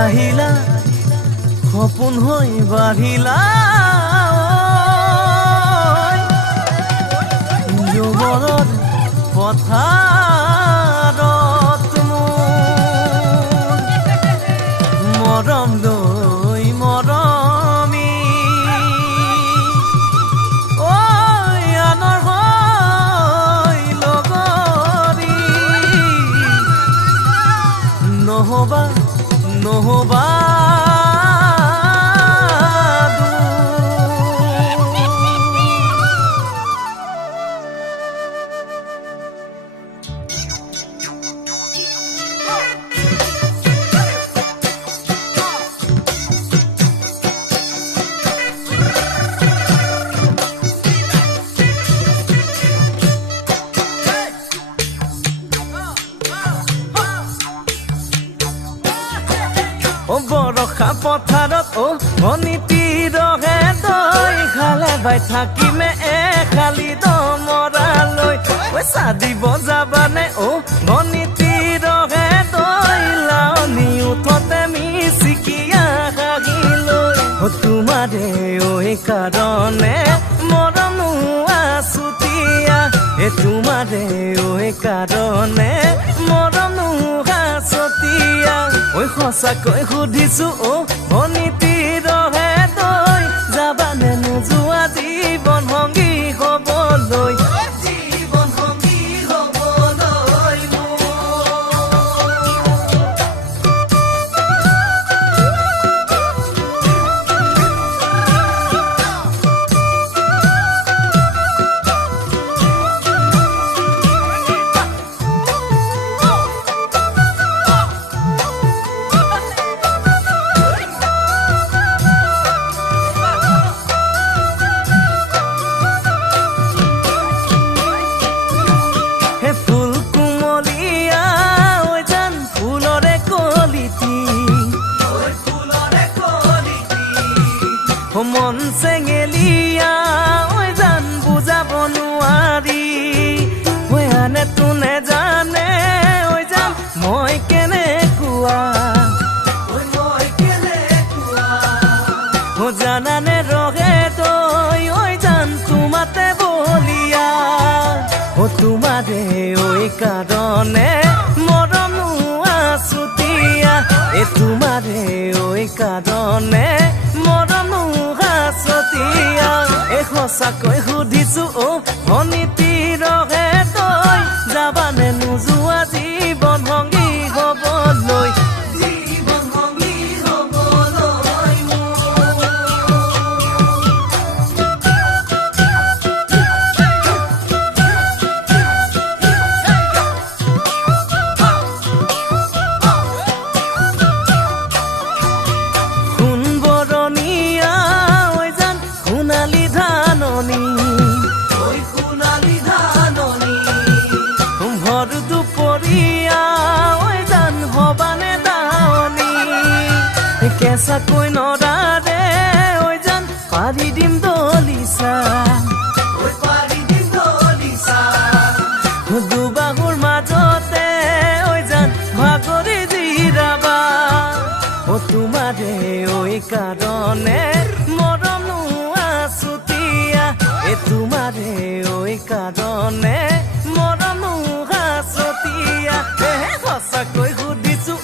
আহিলা সপোন হৈ বাঢ়িলা যুৱৰত পথাৰত মৰম লৈ মৰমি আনৰ হৈ লগৰী নহবা নহবা বৰষা পথাৰত ভনীতি ৰহে তই খালে বাই থাকিমে খালি দমৰালৈ পইচা দিব যাবানে ভনীতি ৰহে তই লাৱনি উঠতে মিচিকিয়া হাগিলৈ তোমাৰে কাৰণে মৰম আছুতীয়া তোমাৰে কাৰণে মৰম হাছতীয়া সঁচাকৈ সুধিছো ভনীতি ৰহে তই যাবানে নোযোৱা জীৱন সংগী হবলৈ জীৱন সংগী হবলৈ মন চেঙেলিয়া জান বুজাব নোৱাৰি আনে তোনে জানে জান মই কেনেকুৱা জানানে ৰহে তই জান তোমাতে বলিয়া তোমাৰে কাৰণে মৰম আছুতীয়া তোমাৰে কাৰণে মৰম হাছতীয়া সঁচাকৈ সুধিছো ভনীতি ৰহে তই যাবানে নোযোৱা জীৱন সংগী হবলৈ জীৱন সংগী হবলৈ কেঁচাকৈ নৰাৰে জান পাৰি দিম দলিচা দুবাহুৰ মাজতে জান ভাগৰি জিৰাবা তোমাৰে কাৰণে মৰম আছুতীয়া তোমাৰে কাৰণে মৰম হাছতীয়া সঁচাকৈ সুধিছো